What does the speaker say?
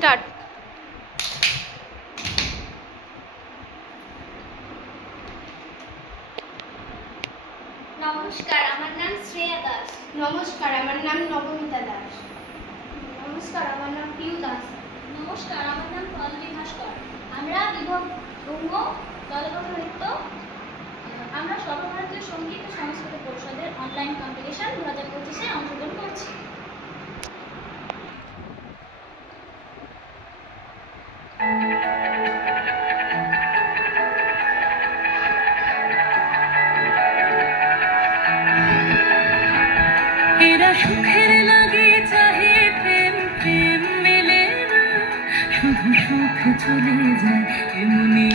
Start. নমস্কার, আমার নাম শ্রেয়া দাস। নমস্কার, আমার নাম নবমিতা দাস। নমস্কার, আমার নাম পিউ দাস। নমস্কার, আমার নাম পল্লবী ভাস্কর। আমরা বিভব বঙ্গ দলগত নৃত্য, আমরা সর্বভারতীয় সঙ্গীত ও সংস্কৃতি পরিষদের অনলাইন কম্পিটিশন 2025-এ অংশগ্রহণ করছি। এরা সুখের লাগে চাহে প্রেম, প্রেম মেলে না, শুধু সুখ চলে যায় এমনি।